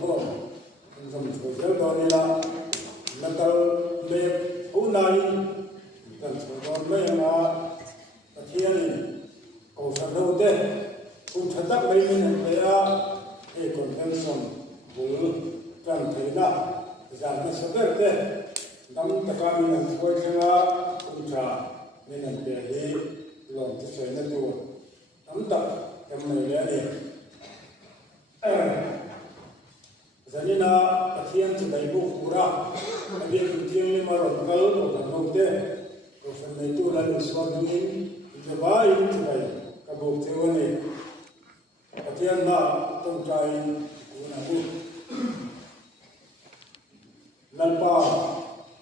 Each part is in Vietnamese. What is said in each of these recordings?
khôn dòng chuột dấu đó đi là tàu mẹ cũ này cần chuột đó mẹ là thiên cầu sản đâu thế cũng thật đắc mấy mình phải thì còn thêm sòng vừa cần thấy là giảm cái số đất thế nắm tất cả mình coi xem cũng trả nên là để lòng cái sợi nó chùa nắm tập em này lẽ đi giờ nên là thiên chỉ đầy bộ cũ ra bây giờ thiên lên mà rồi cơ rồi là không thế rồi phần này tu là được xoan đi giờ ba in chỉ đầy các bộ theo này thiên là trong trai của nhà vua lần ba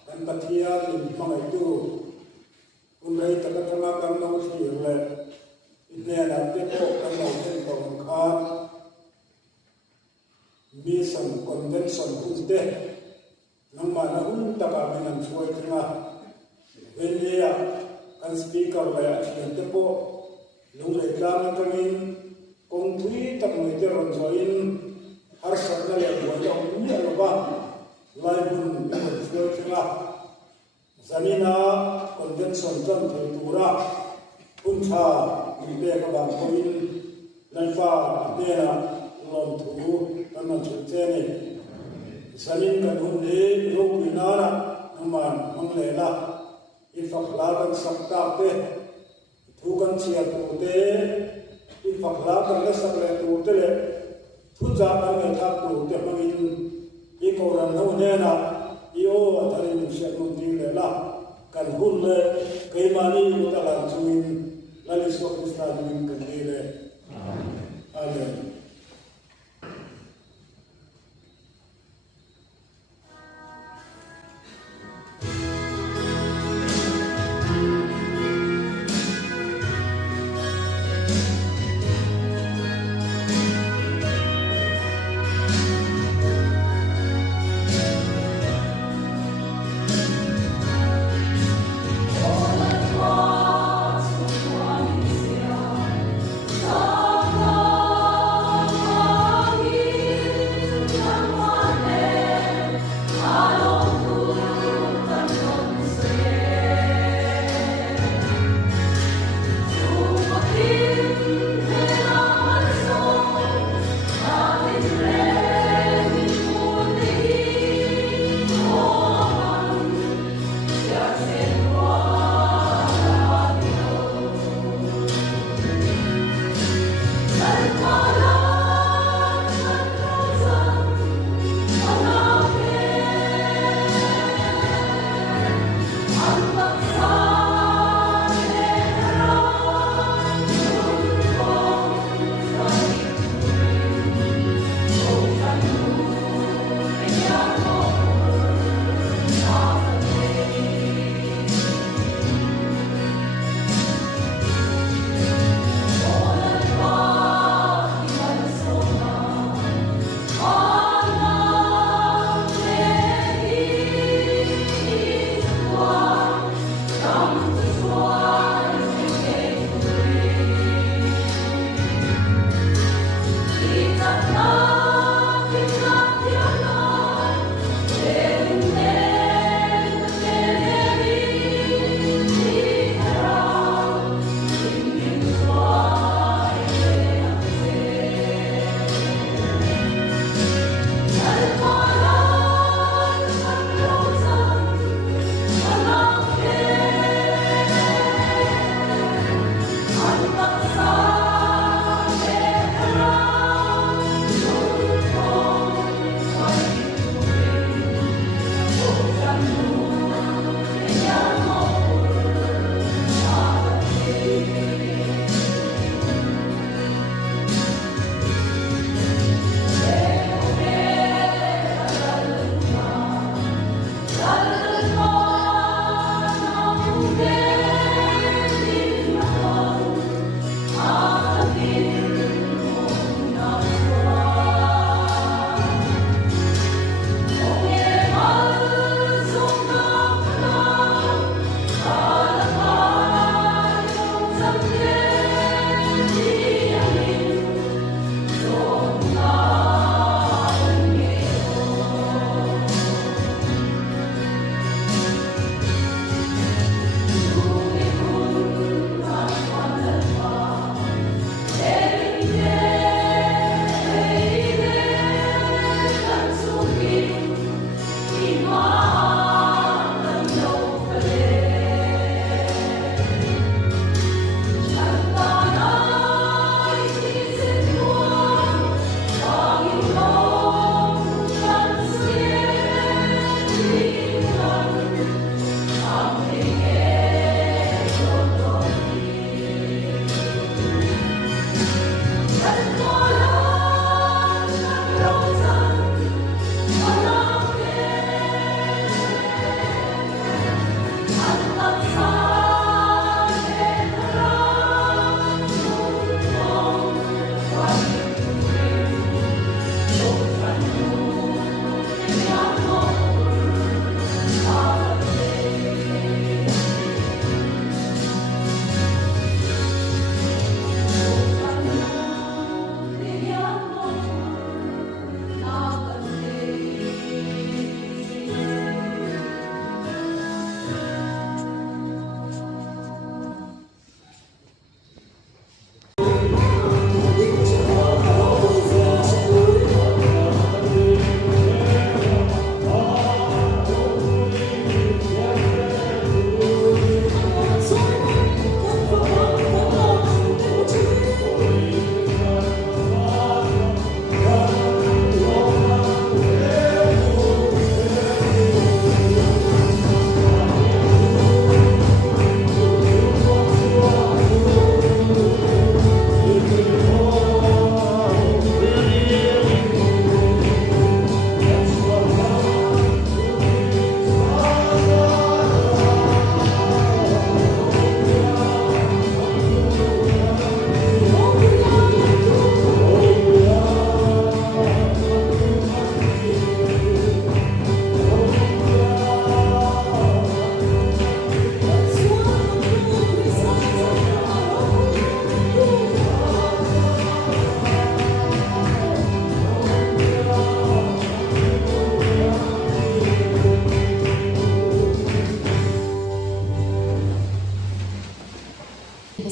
lần bát thiên thì mang lại tu hôm nay tất cả các bạn đang thi rồi ít này là tiếp tục các bạn sẽ còn khá mi sân convention cũng thế nằm mà nó cũng tất cả mình làm chuối thế nào bên đây kan speaker lại chuyện tiếp bộ lúc này làm cái mình công ty tập người ta làm join har sản là buổi đầu nhiều là ba lại buồn mình chuối thế nào zanina convention trong thời tura cũng cha mình về các bạn coi lần pha đây là lòng thủ tâm mình chịu che này zanin cần hôm nay lúc mình nói là nhưng mà mong lẽ là if phật la cần sắp tạp thế thu cần chia tu thế if phật la cần là sắp lệ tu thế lệ thu giả cần là tháp tu thế mà mình if cầu rằng nó nên là yêu thầy mình sẽ không đi lệ là cần hôn lệ cái mà đi của ta làm cho mình là lý do của ta mình cần đi lệ amen. Oh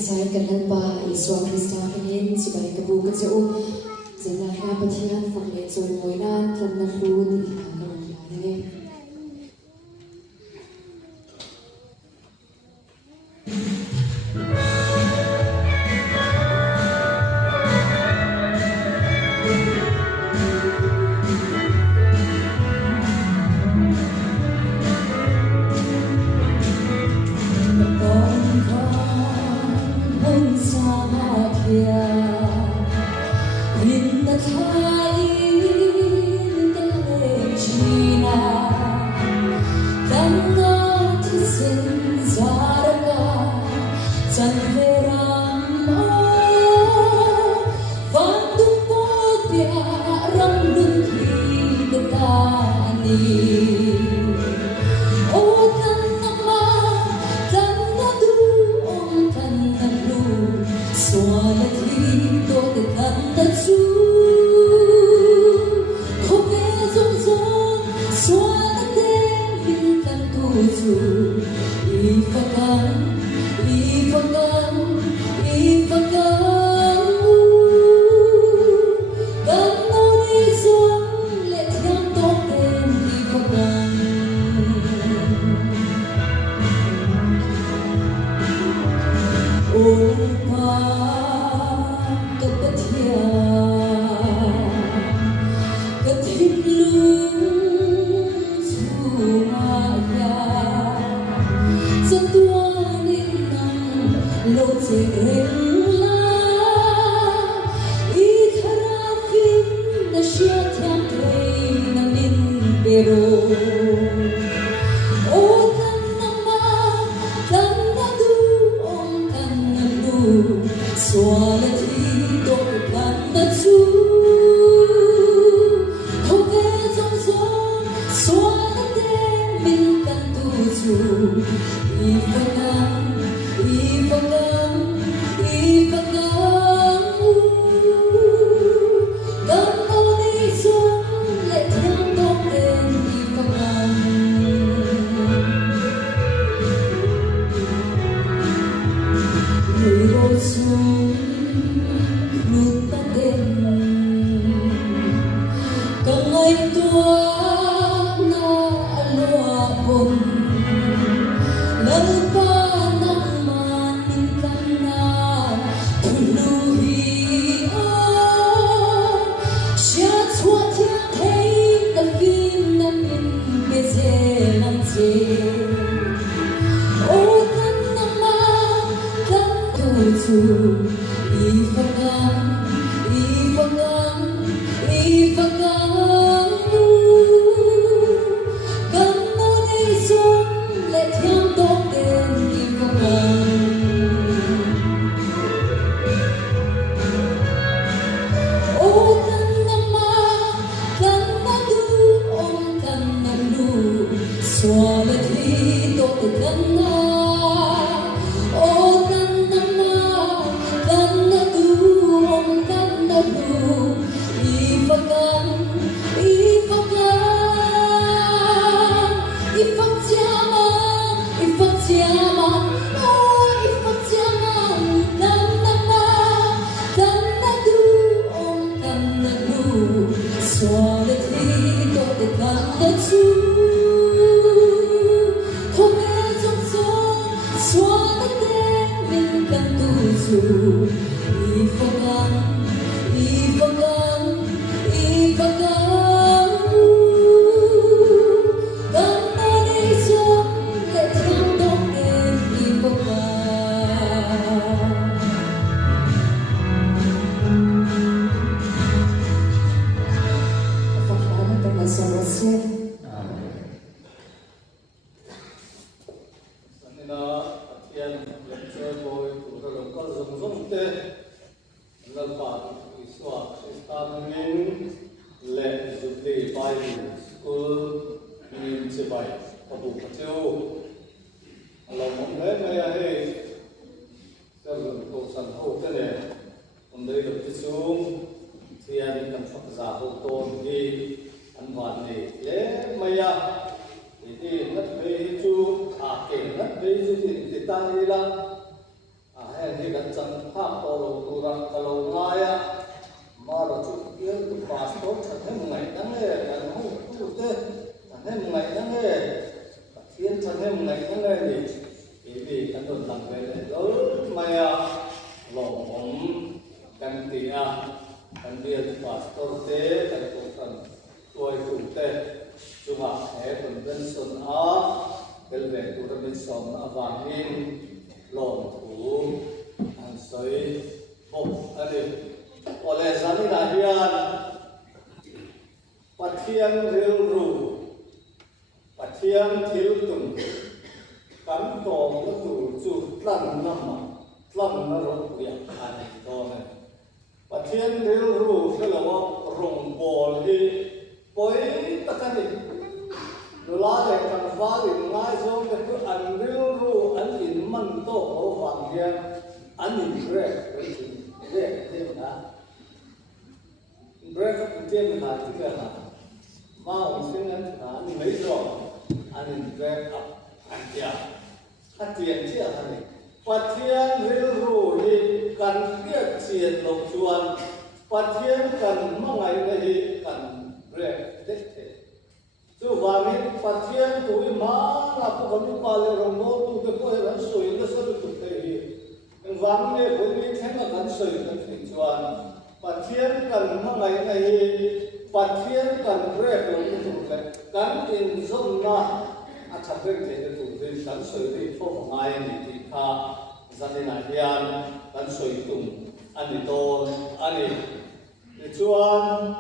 sai kan han pa Iswa Krista kanin si bai ka bu ka zo zana ha pathian phang le zo moi nan tlan na lu ni ka ka ne hẹn thì gần chân pháp tổ lầu tù rằng cả lầu ngay á mà là chụp kiến tụ passport thật hết một ngày đáng nghe là nó không tụ thế thật hết một ngày đáng nghe thiên thật hết một ngày đáng nghe thì vì căn đồn làm về này lớn mày lồng ống căn tì căn tiền passport thế căn tổ cần tuổi phụ thế chúng ta hãy cùng dân xuân cái về tụ ra bên sống vàng in lồng thủ hàng sấy bột anh đi oleh zani nahian pathian ril ru pathian thil tum kan to na tu chu tlan na ro ya ani to na pathian ril ru se lo rong bol hi poi takani nula le kan fa li ngai zo ke tu an ril ru an in man to ho wang hian an in re na break up tiền là cái gì hả? Mà ông sinh anh anh mấy rồi anh break up anh kia hát tiền chứ anh phát thiên rêu thì cần biết tiền lộc chuan phát thiên cần mong ngày này cần break đấy thế chú vàng ấy phát thiên tuổi má là có vấn đề là rồng ngô tu cái coi là sôi nó sẽ được thực tế vàng này với cái thằng là cần sôi nó thì chuan Pathian cần mong ngày này Pathian cần rep lòng cái tụng lệ cán in zon na thật rep thế cái tụng thì cán soi đi phong ngày này thì kha gia đình này hiền cán soi tụng anh đi tôn anh đi chuan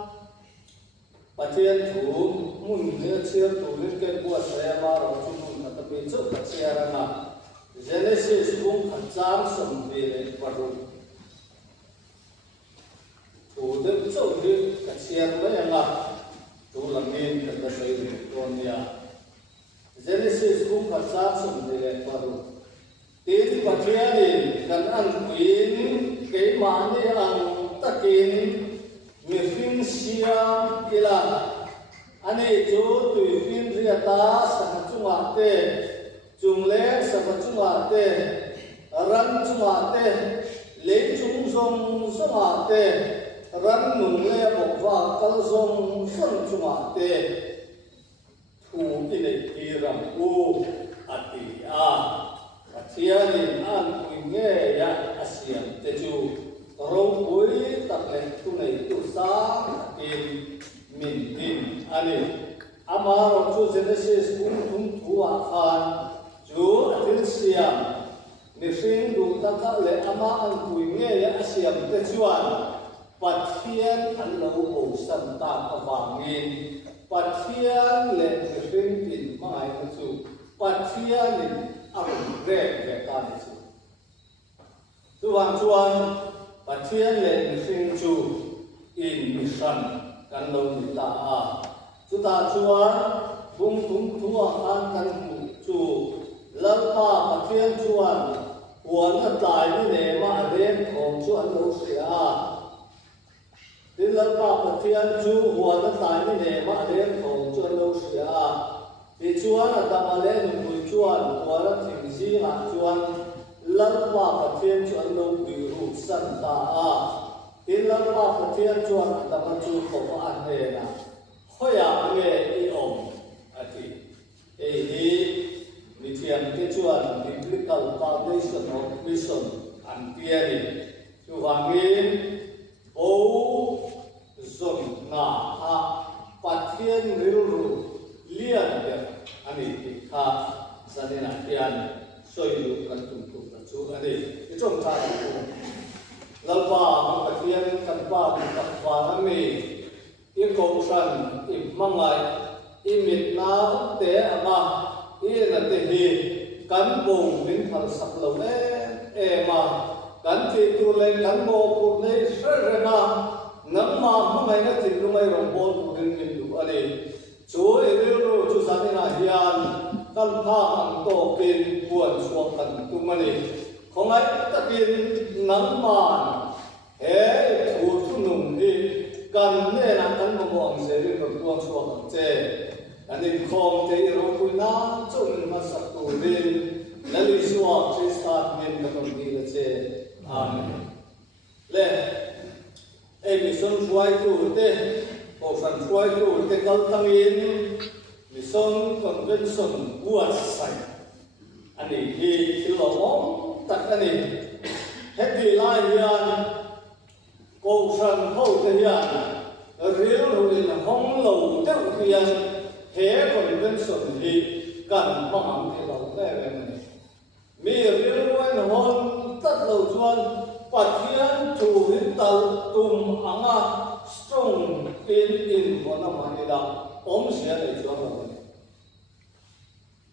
Pathian thủ muốn nhớ chia tụ lên cái buat saya mà rồi chúng mình tập bị chốt các chia ra mà Genesis cũng khẩn trương sầm về để bắt đầu thủ đức châu đi các xe đấy là thủ làm nên các cái xây dựng con nhà Genesis cũng phát ra sủng để qua rồi tiến và kia thì cần ăn quyến cái mà đi ăn tất kiến người phim xia kia là anh ấy chỗ tùy phim ria ta sang trung hoa tê trung lệ sang trung hoa tê rắn trung hoa tê lấy trung sông sông hoa tê rắn nung lệ bọc và câu sông sông trung hoa tê thủ cái này thì rằng u ati Pathian an kui nge ya asiam te chu rong kui tak le tu nei tu sa in min tin ani ama ro chu Genesis kum thua khan chu atin siam ni sing du ta ka le ama an kui nge ya asiam te chuan Pathian an lo bo sam ta ka wangin Pathian le ni sing tin mai ka chu Pathian ang về ta này chứ, tu hoàng chuan Pathian lên sinh chu in mission căn đông người ta chúng ta chuan bung thua an căn chu lăng pa Pathian chuan huan ở tại như này mà đến không chuan đâu sẽ đến lăng pa Pathian chu huan ở tại như này mà đến không chuan đâu sẽ thì chuan là ta lên một chuan qua là thỉnh gì là chuan lăng pa Pathian chuan đâu bị rụt sân ta thì lăng pa Pathian chuan ta mà chu không ăn hè na khơi nghe đi ổn thì đi thiền cái chuan biblical foundation of mission ăn kia đi chu hoàng nghiêm ô zon na Pathian riru lian dia ani kha zanena pian soilu kan tum na chu ani ichom tha ku lalpa Pathian kan pa kan pa na mi i ko san i mangai i mit na te ama i na te hi kan bo min phal sak lo e ma kan ti tu le kan bo ku nei se na nam ma mai na ti lu mai rong bol ku din min du ani chú Elu chú gia đình hiền căn pha hàng tổ kinh buồn xuống cần tu mani không ai tất nhiên nắng màn hệ thủ tu nung đi cần nghe là cần một mong sẽ được buông xuống cần chế anh đi không thấy rồi cuối năm chung mà sắp tu đi lấy lý do Christ mình đã không đi là chế Amen. Le mission suai tu te osan suai tu te kal tangin mission convention buat sai ani hi kilomong tak ani heti lai hian osan ho te hian real ruin hong lo te hian he convention hi kan hong am lo le le mi real ruin hong tat lo chuan Pathian to hital tum anga strong in one of my share a job.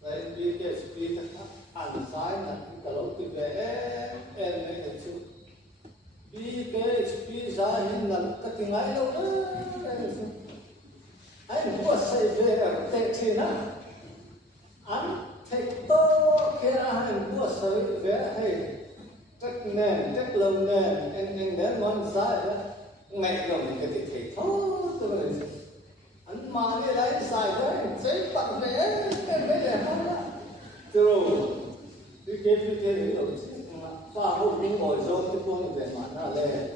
Like we get speed and sign and hello to the and make it too. We get speed and cutting I know. I was say there, take China and take to care and was say there. Hey. Chắc lâu nè, anh đến món sai đó, ngày rồi mình cái thì thôi, tôi nói anh mà đi lấy sai đấy, chế bắt về, em bé đẹp lắm đó. Rồi, đi kế thì rồi, pha hút những ngồi rồi cái con về mà nó lên,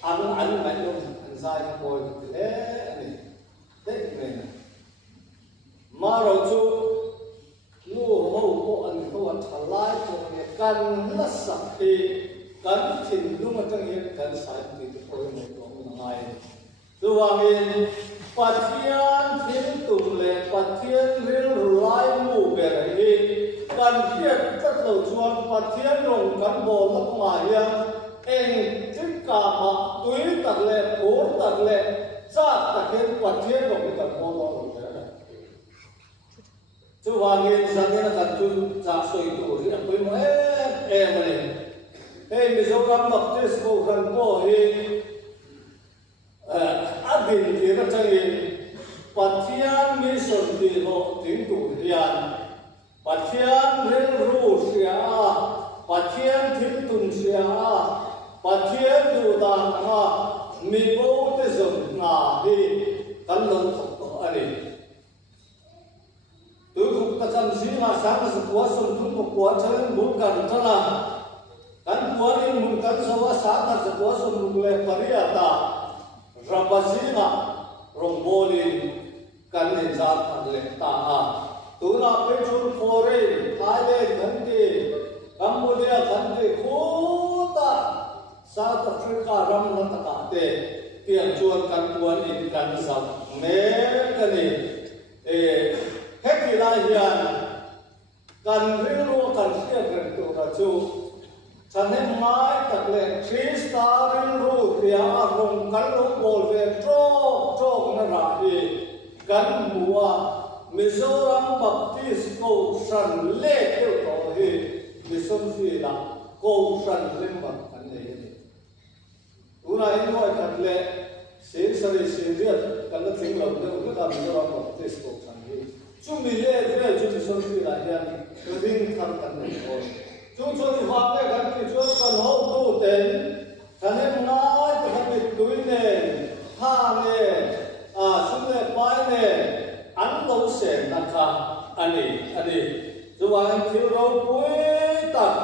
anh mạnh luôn, anh sai cái ngồi thế này, mà rồi chú mua hậu bộ anh có ăn thà lái của người cần là sạch thì cần thìn lúc mà trong hiện cần sai thì thôi một chỗ này rồi mình phát hiện thiên tùng lệ phát hiện real lái mù về đây cần thiết rất lâu chuan phát hiện rồng cán bộ lắc mà hiền anh tất cả mà túi tạt lệ bốn tạt lệ sát tạt hiện phát hiện rồng cái tạt bộ đó chú hoàng yên sang cái là chú giả soi tu thì anh mới em này em bây giờ làm bậc thế số gần bao hi adin thì nó chẳng yên Pathian mission thì họ tính tu hiền Pathian lên Russia Pathian thiên tùng Russia Pathian du đàn ha mi bố thế dùng ngà đi căn lớn thọ anh ấy tôi cũng tất cả những mà sáng là quá sung túc một quá chơi muốn cần cho là kan quá đi muốn cần sao sáng là quá sung lệ pariata rabazina rombolin kan lên ra thành lệ ta tôi là petrol foreign Thailand thân kỳ Cambodia thân kỳ khô ta South Africa ram nó ta cả tệ tiền chuột kan quá đi kan sao mẹ cái này hết thì là hiền cần riêng luôn cần siết gần tụ cả chú chẳng nên mãi tập lệ 3-star riêng luôn thì rồng cắn lỗ bồn về trô nó ra đi cắn mùa Mizoram Baptist cầu sẵn lệ tiêu tổ thì Mizon phi là cầu sẵn lên bằng cắn lệ tú này anh gọi tập lệ xế riết cần nó tính lồng đâu rất là Mizoram Baptist cầu sẵn đi chúng mình về chúng mình phi là hiền riêng tham cần này thôi chúng tôi vào cái gần thì chúng cần hậu tu tiền cho nên nói thì cần bị túi nè tha nè xuống nè bái nè ăn lâu sền là cả anh đi rồi anh thiếu đâu cuối tập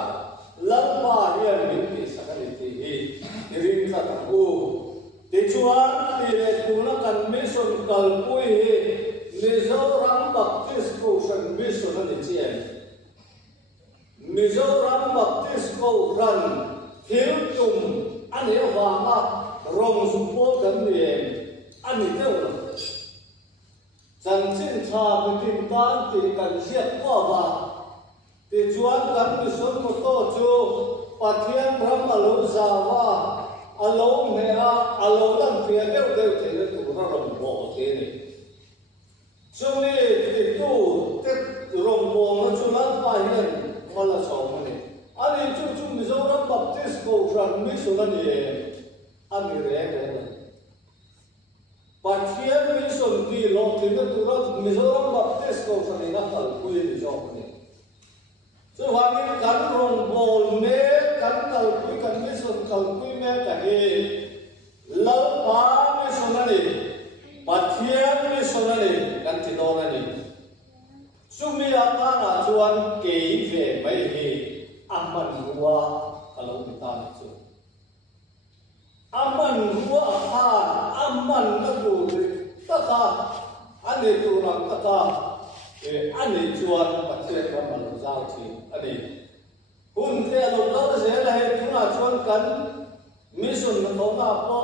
lần ba hiền mình bị sao cái gì thì riêng ra cả cô thì chuan thì để cô nó cần mission cần cuối Mizoram Baptist Mission mission ni chen Mizoram Baptist ran thiếu tum anh hiểu vàng rong supportกันเองอันนี้เท่าไหร่ฉันชินชาไปติดตามติดกันเสียว่าติดชวนกันมิสนมุตโตจูปัทยันพระมโลซาวาอโลเมียอโลลังเฟียเดียวเทเลตุระรมโบเทนี่ช่วงนี้ติดตู้ติดรมโบมาจุลันไปเห็นมาละสองนี่อันนี้จู่มิโซรัมบัพติสโกรันมิสุนันเองอันนี้เรื่องอะไรปัจจัยมิสุนที่ลงที่นั่นตุระมิโซรัมบัพติสโกรันนี่นักการคุยดีจอมนี่ส่วนวันนี้การรมโบเมการการคุยกันมิสุนการคุยเมกันเองแล้วป้ามิสุนันนี่ปัจจัยมิสุนันนี่กันที่โดนนี่สุมีอาการชวนเกี่ยวไม่เห็นอามันหัว alo mi ta ni chu aman ruwa ha aman na du ta ka ani tu ram ta ka ani chuan pathe ka mal zau thi ani hun te lo ka se la he thuna chuan kan mission na to na po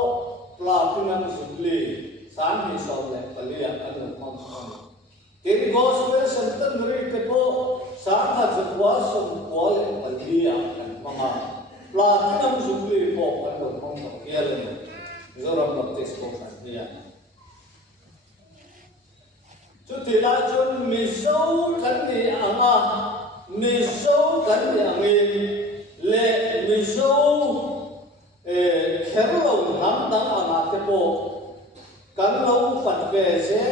pla tunan zubli san hi so le palia anu mam Kini gospel santan muri kepo sana jepwa sumpo le palia kan mama platinum zubli po kan mong kielen zoram baptis po kan dia Tutila chun miso kan ni anga miso kan ni angin le miso kerlo nam dang anga kepo kan lo pat be se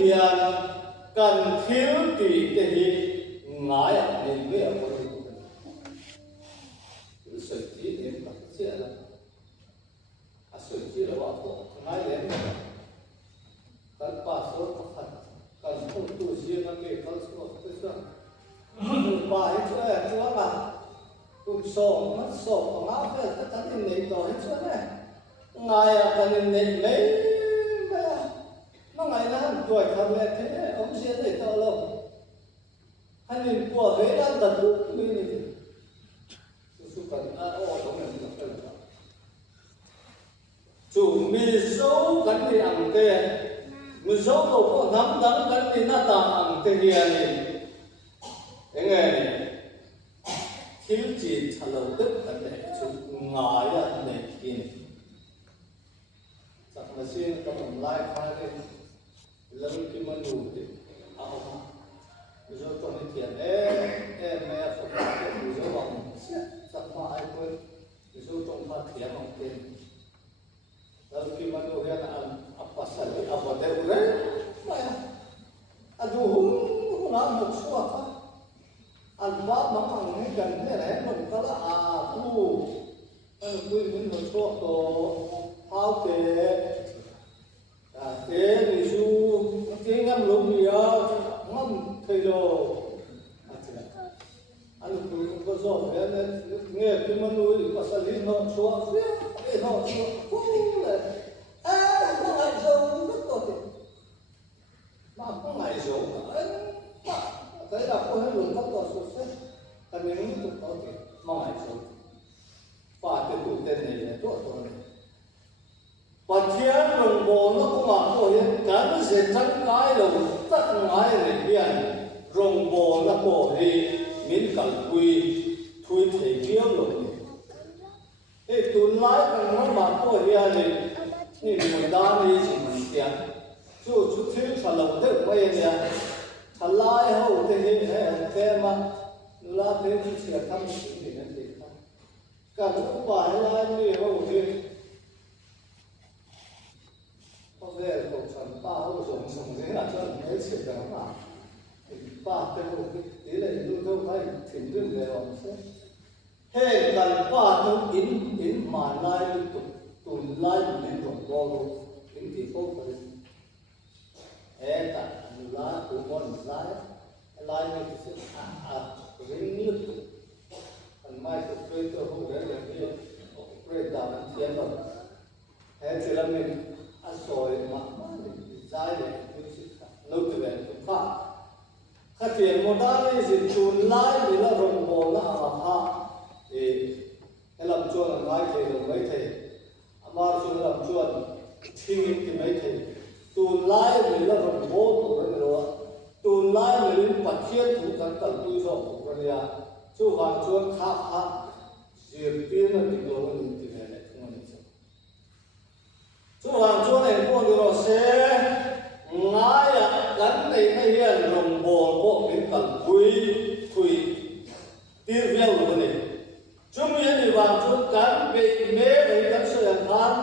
lian kan thiếu thì cái gì ngái à nên biết ở đâu cái sự chỉ điểm là cái là sự chỉ là bảo hộ ngái đến kan pa số kan kan không tu riêng năng cái kan số cái số ba hết chỗ mà cũng số nó số ngáo cái cái này to hết chỗ này ngái à cái này mấy nó ngày nào tuổi thầm lệ thế ông sẽ để to lâu anh nhìn của thế đang tận lúc như này sự cần ô đúng là gì đó chủ mi số cái gì ăn kê mi số đâu có nắm đắng cái gì nó tạm ăn kê gì này cái nghề này thiếu chỉ trả lời tức cái này chủ ngài là này kia chắc là xin các bạn like khai lên lần khi mà đủ thì bây giờ còn đi thiền em mẹ phật cái bây giờ bằng chắc mà ai quên bây giờ trong phát thiền bằng tiền lần khi mà đủ hiện apa sahaja apa terure maya aduh nak một số anh bác bằng cái gần thế này mình có là aku mình một số tổ hao kề thế thì su cái ngâm lúc gì á ngâm thầy đồ anh cũng có rõ thế nên nghe cái món nuôi có sao lý nó xóa cái nó xóa phú này không ai giàu rất tốt mà không ai giàu cái là có hết luôn không có số xét cái mình cũng có thể mong ai giàu và cái tụ tên này là tốt rồi và thiên đồng bộ nó cũng mà có hiện cả nó sẽ tránh cái đầu tất ngái này hiện đồng bộ nó có thì miễn cần quy thui thể kiêu rồi thế tuần lái còn nó mà có hiện nàyนี่มันด้านนี้สิมันเสียชูชุดที่ฉลองเด็กไว้เนี่ยฉลาดเขาเด็กให้เต็มมาลาเด็กที่เสียทำสิ่งที่นั่นเองการอุบายลายนี่เขาเด็กเพราะเด็กของฉันป้าเขาส่งสิ่งนั้นจนไม่เสียกันมาป้าเป็นคนที่เลยดูเท่าไหร่ถึงเรื่องเดียวให้กันป้าต้องอินมาลายตุนลายอยู่ในตรงโลกถึงที่พบกันแต่ลายตัวมันลายไม่ใช่ริ่งลึกอันไม่ถูกเปิดตัวหูได้เลยที่เปิดดาวเทียมเราแต่ที่เราไม่อาศัยมากใจเลยที่เราตัวเองถูกฆ่าข้าเทียมโมดาลีสิตุนลายหรือเรารงโบล่าอาภาให้เราชวนลายเทลงไว้เทมาชวนเราชวนทิ้งที่ไม่เทตูนไล่หรือเราโบตัวนั้นเราตูนไล่หรือปัจเจียนถูกกันตัดตุยสองคนเนี่ยช่วยการชวนข้าเสียเปลี่ยนติดตัวมันติดอะไรทั้งนั้นช่วยการชวนเองพวกเราเสียง่ายกันในให้เรียนลงโบพวกเป็นกันคุยตีเรียวเลย chúng mình đi vào chỗ cán bị mê với các sự ảnh hưởng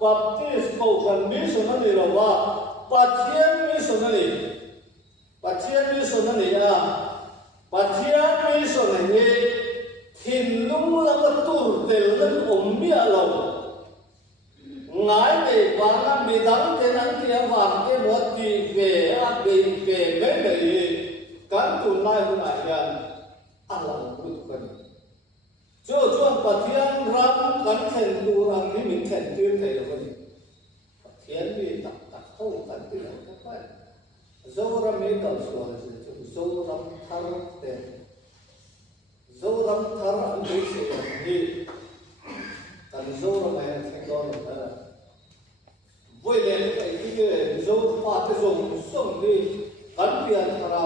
baptist cầu khẩn missionary làว่าปัจเจียน missionary อ่ะปัจเจียน missionary ถิ่นลุ่มแล้วก็ตูดเตลนั้นอมเบี้ยเราง่ายไปวางนั้นมีดังเท่านั้นที่วางที่หมดที่เวอเป็นไม่เลยการตุนนายคนไหนกันอะไรพูดกันช่วงปัจ kan khen tu rang ni min khen tir thei lo ni thian mi tak tak ho kan ti lo ta pa zo ram me dal so zo ram thar te zo ram thar an dei se ni kan zo ram ai theng do lo ta voi le ai ti ke zo pa te zo song ni kan pian thara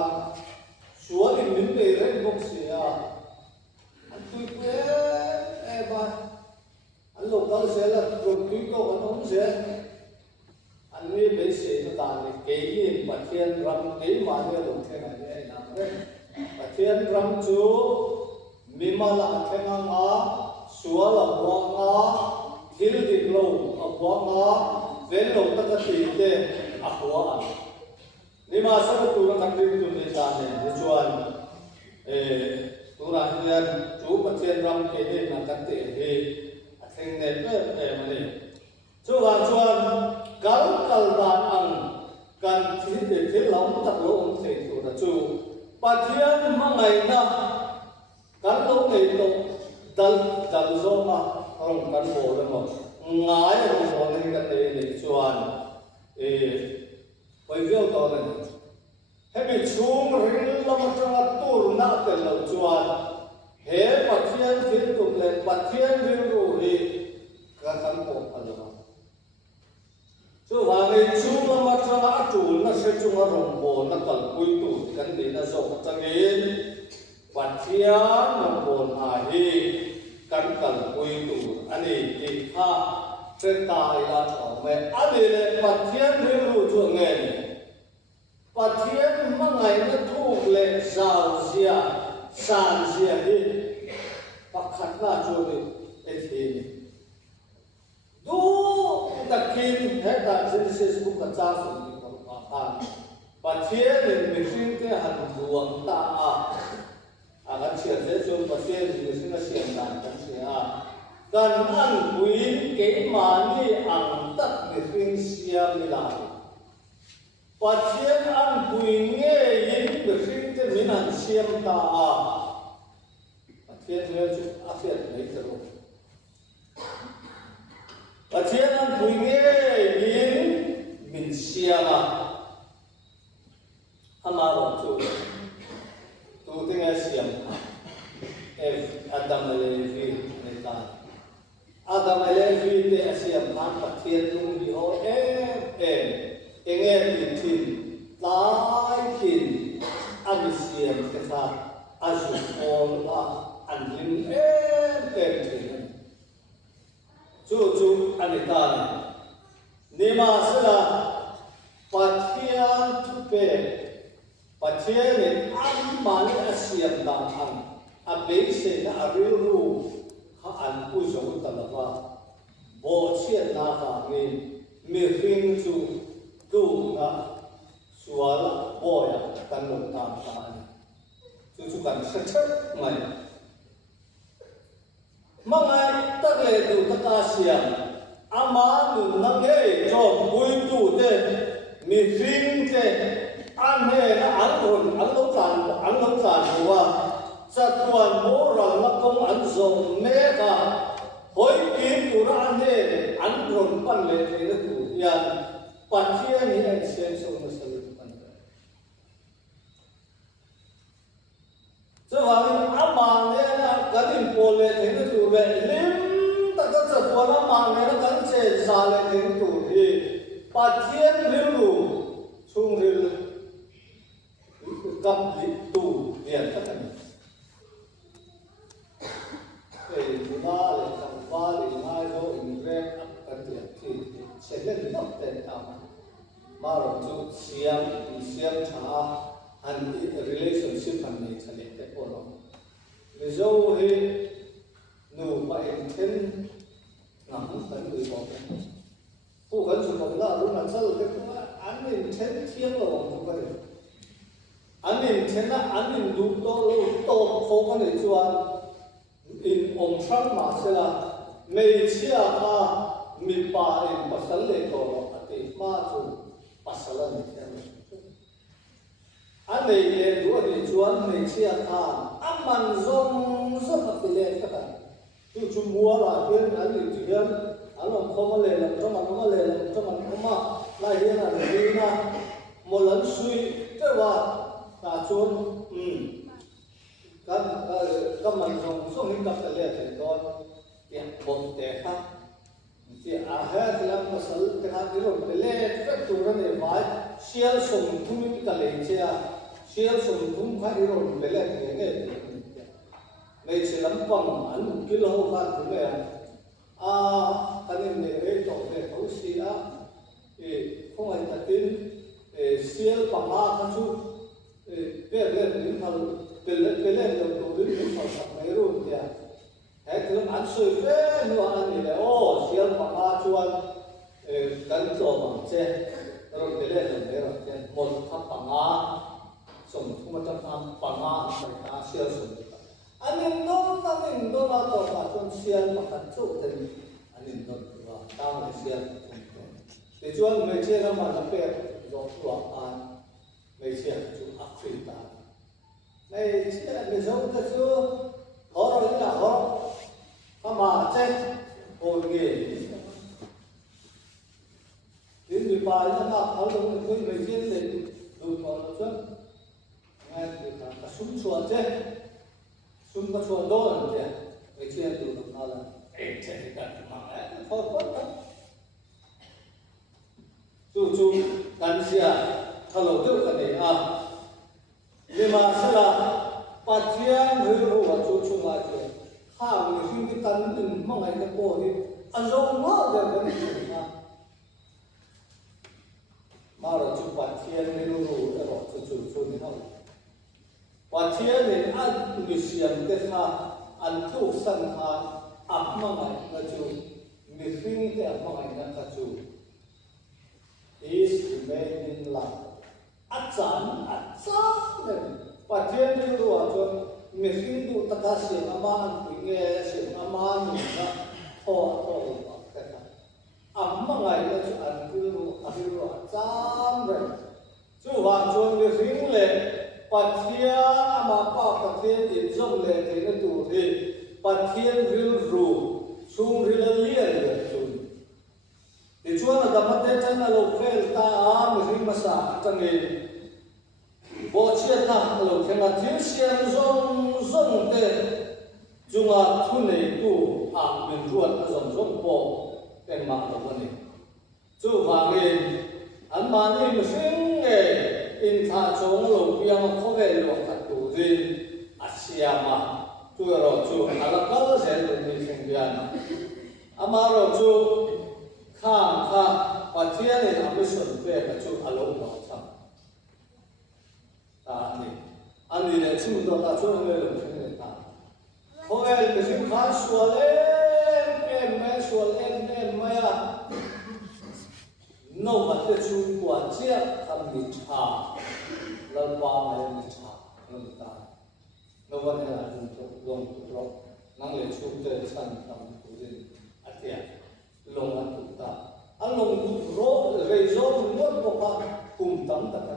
sual in min be re bok se a an tu pe e ba an lo kal se la ro tu ko an om se an ni be se na ta ni ke ni pa thian ram nei ma ne lo the na ne na re pa thian ram chu mi ma la the nga nga sual a wa nga thil dik lo a wa nga vel lo ta ka ti te a wa ni ma sa tu ra kan ri tu ne cha ne ni chuan tu ra hian chu pa thian ram ke ne na kan te he a theng ne pe ma ni chu wa chuan kal kal dan ang kan thi de thil lam tak lo om thei tu ra chu pa thian ma ngai na kan lo nei to dal zo ma ong kan bo le mo ngai ong bo ne kan ne ni chuan oi veo to ne he bi chung ring lam tanga tur na te lo chuan he pathian thil tu le pathian ri ru hi ka kan ko alwa chu wa ngai chung lam tanga tu na se chung rong bo na kal pui tu kan ni na zo tangin pathian na bon ha hi kan kal pui tu ani ti kha tre tai la tho me ani le pathian ri ru chu nge pathian ma ngai na thu le zau zia san zia hi pakhat na chu ni e thi ni du ta kin he ta Genesis book ka cha su ni ko pa pathian le mi sin ke han duang ta a kan chia je chu pathian ni sin na sian dan kan sia kan an buin ke ma ni ang tak ni sin sia mi la pathian an buin nge yin be sin te min an siam ta a pathian le chu a fiat nei ta ro pathian an buin nge yin min siama ama ro chu tu tenga siam Adam Levi ne ta Adam Levi te siam han pathian lung ni ho enge ti tin lai tin an siam te tha azu ol la an lim tin chu an ta ni ma sala pathian tu pe pathian ne an ma le asiam da an a be se na a ru ha an pu zo ta la ba bo chian na ha ni mi fing chu tu na sual bo ya kan lo tam ta ni chu kan sa cha mai ma ngai ta le tu ta ka siam ama nu na nge cho bui tu te mi fing te an he na an lo san wa sa tuan mo ral na kong an zong me ka hoi kim tu ra ne an ron pan le te na tu yan pathian ni ai sen so na sa le pan so wa ama ne na kadin pol le te na tu le lim ta ta sa tuan ama ne na kan che sa le te na tu hi pathian ru chung ril cấp lý tu liền tất cả để ba để thằng ba để hai đôi in ren ấp cần tiền thì sẽ lên nó tiền nào mà rồi chú xiêm trả anh relationship anh này sẽ lên cái của nó vì dâu thì nụ vậy thêm ngắm phần người bỏ phụ cần sử dụng là lúc nào sau cái cũng anh mình thêm thiêng là không vậy anh thế là anh đủ to khó cái này cho in ông Trump mà sẽ là mấy chia ha mi pa in pasal le to ati ma chu pasalan thế anh này le đủ thì chuan mấy chia ha aman zong ati le ka chú mua là bên anh đi chuyện anh làm không có lệ làm cho mình không có lệ làm cho mình không mà lại hiện là đi na một lần suy thế và ta chuồn cái mình dùng số hình cặp cái lệ thì thôi tiền bốn tệ khác thì hết thì làm cái sợi cái hàng cái rồi cái lệ cái tủ ra này vài share dùng thùng cái lệ chia share dùng thùng cái rồi cái lệ thì nghe mấy chị làm bằng anh cái lâu hơn của mẹ anh em này ấy tổng này thấu xí thì không phải là tin share bằng các chú cái những thằng cái lệ được đầu tư những thằng sắp mấy rồi thì hết thứ anh suy về nữa anh này ô share bằng chú anh cần做bằng xe rồi cái lệ được đấy rồi một thằng bằng dùng không có thằng bằng phải ta share dùng anh nó là tổ hợp trong xe mà khẩn trúc thì anh nó là tao là xe thì cho mấy xe nó mà nó bé giống của anh mấy xe chú Africa này xe mấy giống cái chú họ rồi là họ mà chết hồi nghề đến 13 năm họ đồng với mấy xe này được họ nó chứ nghe thì cả súng chuột chết chúng ta chuồn đôi rồi kìa, cái chuyện từ nó là em chạy cái mà thôi quá đó. Chú cần gì thằng lộc tiêu cái này nhưng mà sẽ là phát triển rồi rồi chú lại kìa, hàng người phim cái tấn đừng mong ngày cái cô đi, ăn rau ngó được cái này mà rồi chú phát triển rồi rồi chú như thế và thế nên anh người xem cái ha anh thu sân ha áp mà ngày cái chú người phim cái áp mà ngày cái chú is made in love ắt chán này và thế nên rồi cho người phim tu tất cả xem aman nghe xem aman nữa thôi cái áp mà ngày cái chú anh cứ rồi chán rồi chú vào cho người phim lên Phát hiện mà phát hiện in trong lệ thế nó tụ thì phát hiện real ru chung real liền được chung thì chúa là đâm tới chân là lục phê ta mình mà xả trong này bộ chia ta lục phê là thiếu xiên rong thế chung là thu này tụ mình ruột là rong bộ cái mà là vấn đề chú vàng lên anh mà đi một sinh nghề in thà chống lục bia mà có về lục thật đủ gì Asia mà chú rồi chú là có sẽ được đi sinh viên ama rồi chú khang và thiên này là mới chuẩn về cái chú alo nó chăng anh đi đến chung đó là chú người lục sinh này ta có về cái sinh khá xua lên em mấy no mà cái chung quả chia tham đi cha lần ba ngày đi cha lần ta no vấn đề là dùng năng lực chung tới sản phẩm của dân atiya long ăn tụt ta anh long tụt rô rồi rô muốn một phát cùng tắm ta cái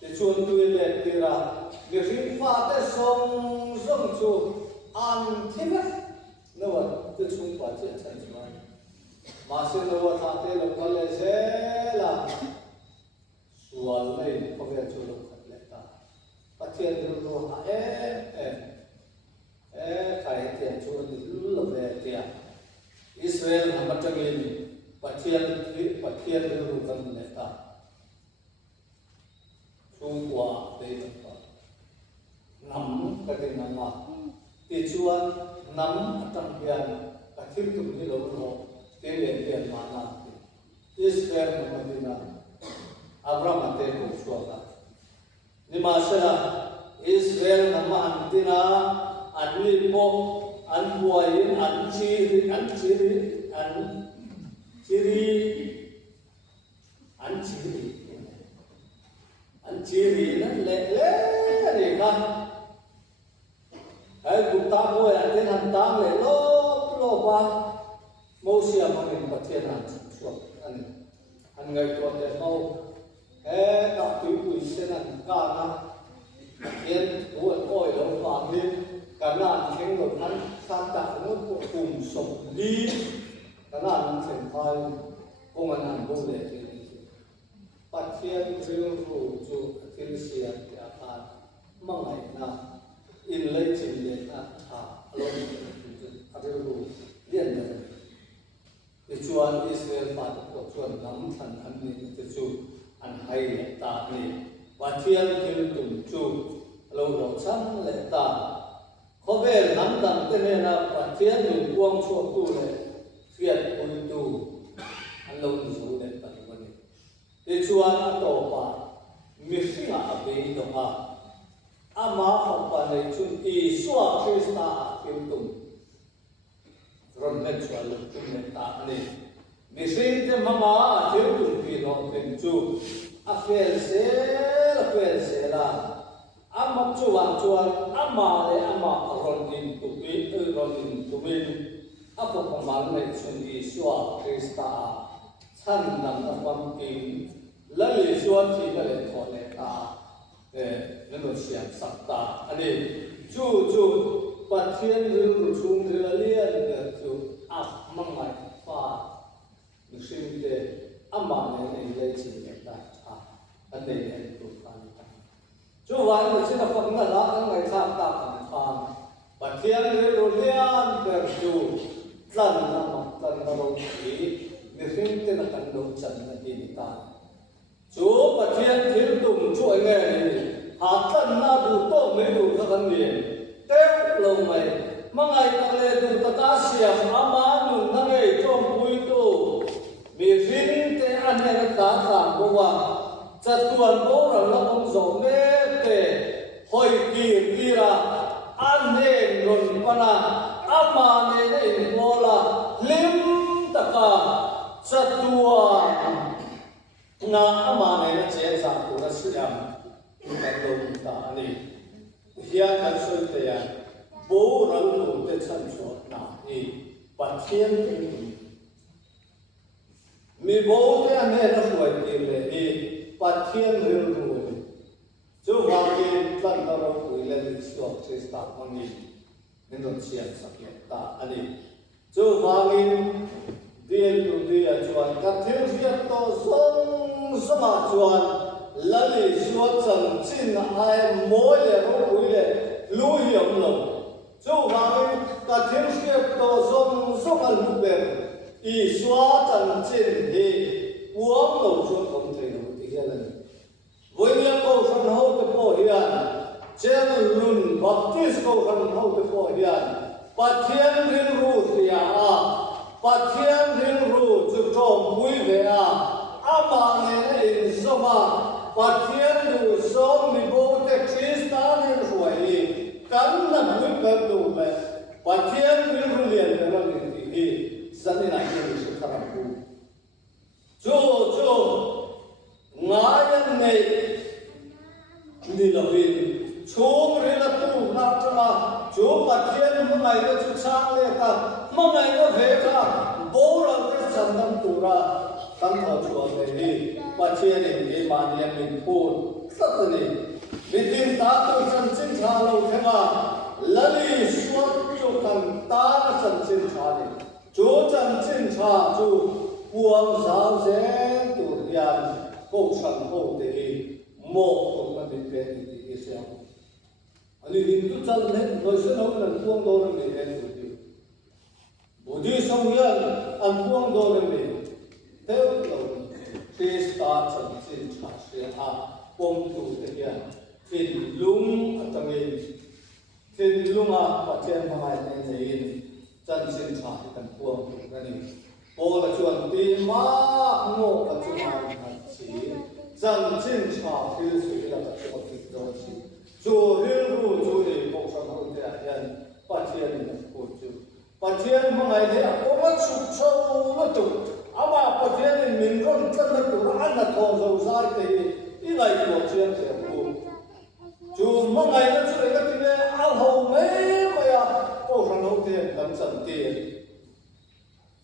để chuồn tôi lên kia ra để phim pha tới sông chu ăn thêm no cái chung quả chia thành masih lawa thate lokal le la sual nei pove chulo khatle ta pathian ru ha khai tian chu lu lo ve tia Israel hamatangin pathian ru kan le ta chung kwa te ta nam ka te nama ti chuan nam atang pian pathian tum ni lo ro thế nên tiền mà làm Israel mà Medina Abraham tên cũng xóa cả nhưng mà sẽ là Israel nằm ở Medina anh đi bộ anh buổi anh chiri nó lẹ để ra ấy cũng ta buổi anh tên hành tăng lẹ lô qua Moses mà mình bắt thiên anh xuống anh ngày tuần để mau các thứ quỷ sẽ là cả na thiên tuần coi lâu vàng lên karena tengok kan kata ngut kum sok di karena tengkai penganan boleh ini pasien riru ju akhirnya apa mengai na inlay cile na alon riru lian Tujuan Israel pada tujuan nampan kami tuju an hai ta ni watian kiltum ju lo lo cham le ta khobe nam dam te ne na watian ni buang chu tu le fiat pun tu an lo ni zo le ta ni tujuan to pa mi singa abe do ha ama pa le chun I swa Krista kiltum ron net chuan lu tum ne ta ni mi sin te mama thil tum pi no ten chu a fel se la ama chuan ama le ama ron in tu pi ron in tu min a ko pa man ne chun I swa Krista chan nam na pam kin la le chuan thi ka le tho le ta ne no siam sak ta ani chu Pathian ru chung de lian de chu ap mangai fa sim de ama ne le chi ne ta an ne ne tu kan ta chu wan de china phang na la ang ngai thap ta kan fa Pathian ru lian de chu tlan na ro ki ne sim te na kan lo chan na ti ta chu Pathian thil tum chu nge ni ha tlan na du to me du ka kan ni Teo lâu mày mà ngày ta lên từ ta xiêm ama nung na ngày trong buổi tu vì phim te anh này ta thảm bố à chặt tuần bố rằng là ông giàu nè te hồi kỳ ra anh này luôn pana ama này bố là lim ta cả chặt tuần na ama này là chế ra của nó xiêm cái đồ ta này hiện tại sự thế à bố rằng đủ để sản xuất nào thì Pathian mi bố thế anh nó phải tìm để đi Pathian riêng rồi chú hoàng kim lần đầu tuổi lên suốt chế tạo hoàng kim nên nó chia sẻ ta anh đi chú hoàng kim điên tụi đi à chuẩn các thiếu việt to sông sông mà chuẩn là lý suốt chân chín ai mỗi lệ mỗi lệ lưu hiểm lòng chú hoàng các thiếu việt to sông sông mà lưu bền ý xóa chân chín thì uống đầu chuột không thể nào thì cái này với những câu phần hậu tự bỏ hiền trên lùn baptist câu phần hậu tự bỏ hiền Pathian riêng ru thì Pathian riêng ru chụp trộm vui vẻ ama này sao mà Pathian du som mi bo te Krista ne ruai kan na vui per du le Pathian riêng ru liền cái này thì dân này cái sự khả năng chú ngã nhân này đi làm việc chú rồi là tu nạp cho mà chú Pathian mà ngày đó chú sang lên ta mà ngày đó về ta bố là cái sản phẩm tu ra tăng thọ chúa về đi Pathian này cái mà nhà mình phun tất này mình tin ta tu chân chính cha lâu thế mà lấy suốt chú cần ta là chân chính cha này chú chân chính cha chú buông giáo dễ tu riêng câu sản hậu để một cũng là mình về thì cái sao anh đi tu chân hết rồi sẽ nói là buông đồ là mình về thì bố đi xong yên anh buông đồ là mình theo lâu Krista chân chính cha sẽ buông tu thế kia thì lung ở trong mình thì lung Pathian mà ngày này chân chính cha thì cần buông cái này bố là chuẩn tin mà ngộ là chuẩn mai chỉ chân chính cha thì sự là chuẩn tin đó chỉ chú hiếu ru chú đi bộ sản hậu thế hiện Pathian là cố chú Pathian mà ngày này có mất sụp sâu nó tụt ama Pathian mình run chân nó tụt ăn là thò dầu sai thì ý này của chuyện sẽ cố chú mà ngày nó chú cái gì đấy ao hầu mấy mà bộ sản hậu thế làm chân tiền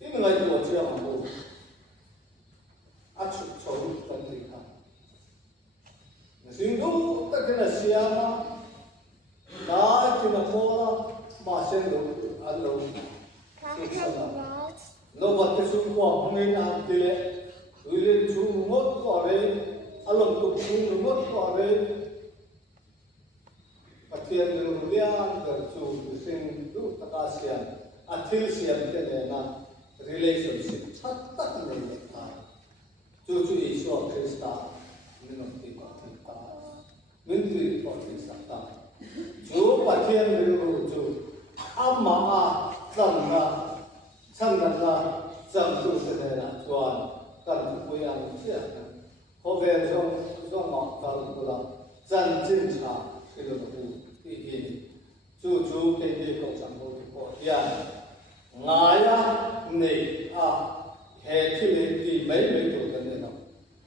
ini ngai tu aja mampu, acu cawut tentang. Sehingga tak kena siapa, tak kena pola. vật cái xung quanh ngay nào thì lệ tôi lên chung mất qua đây alom tục chung mất qua đây thiên đường liên gần chủ sinh đủ tất cả xiên athil xiên thế này là relationship chắc tất này là chủ Isu Krista mình nói thì có thì ta mình thì có thì sắc ta chủ và thiên đường chủ amma rằng là chủ thế này là chuẩn cần quý anh chia có vẻ trong ngọc cần là chân chính cha cái đó là thì chú cái gì cũng chẳng có tiền ngài này hệ thì mấy tuổi cái này nào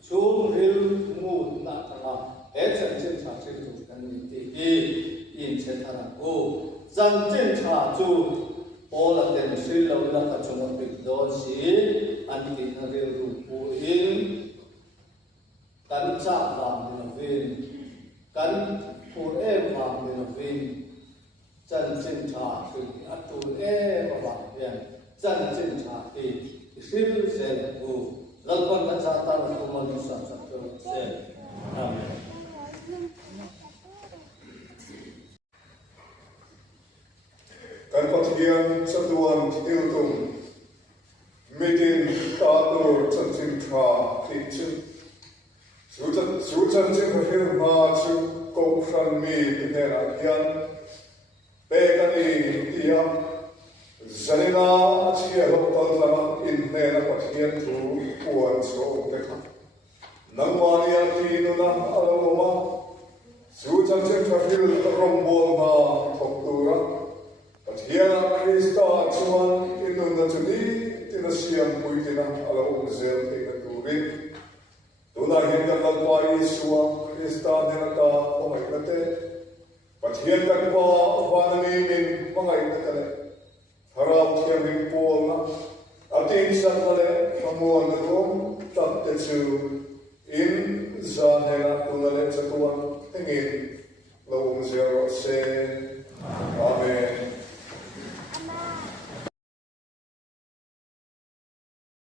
chú riêng mua là hệ chân chính cha cái đó cái này thì in chân thà cô chân chính cha chú all of them sri lâu là cả chúng mình biết đó gì anh thì nó riêng rủ in cắn chạm vào mình viên cắn phun em vào mình viên chân chân trả thì ăn phun em vào viên chân chân trả thì siêu sẽ đủ lần quan tất cả ta là không muốn sản xuất cho sẽ amen. Kan pathian satuan iltung meeting tato chanching tra teaching su chanching hir ma chu ko fran mi hera hian pe kani tia zanina chia lo talama in hera pathian thu puan so te kha nangwania ti no na aloma su chanching hir rombol na thoktura Pathiana Krista chuan inun chuni tina siam puitina ala umzel tina turin tuna hin kan lalpa Yeshua Krista denata omai late Pathian kan pa vanani min mangai nakale harap thiam ring pol na atin sanale hamuan na rom tatte chu in zanela tunale chatuan hengin lo umzel se